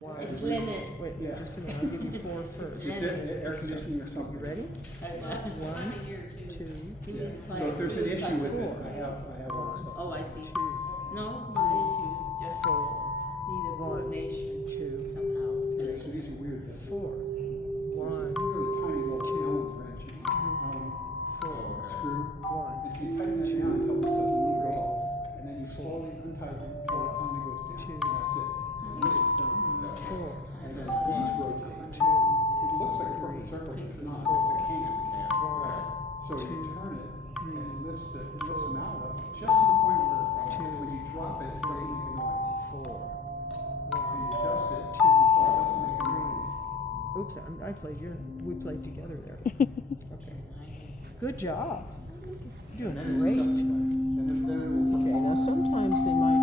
One. It's linen. Wait, Yeah. just a minute, I'll give you four first. Just air conditioning or something. You ready? One, One, two. two, Yeah. Like- So if there's an it's issue like with it, four. I have all the stuff. Oh, I see. two, No, no issues, just four, need a coordination two, somehow. Yeah, so these are weird. four, There's a one, really tiny little two, Allen wrench, Allen four, screw. one, And so you tighten that down until this doesn't move at all. And then you slowly untighten it until it finally goes down. Two. And that's it. And this is done. four, And then these rotate. two, It looks like a perfect circle, but it's not. It's a can. one, So you two, turn it, three, and it lifts the mallet up just to the point where two, when you drop it, it doesn't make a noise. four, So one, you adjust it two, so it doesn't make a noise. oops, I played we played together there. Okay. Good job. You're doing And then it's great. just- and then it will Okay, now sometimes they might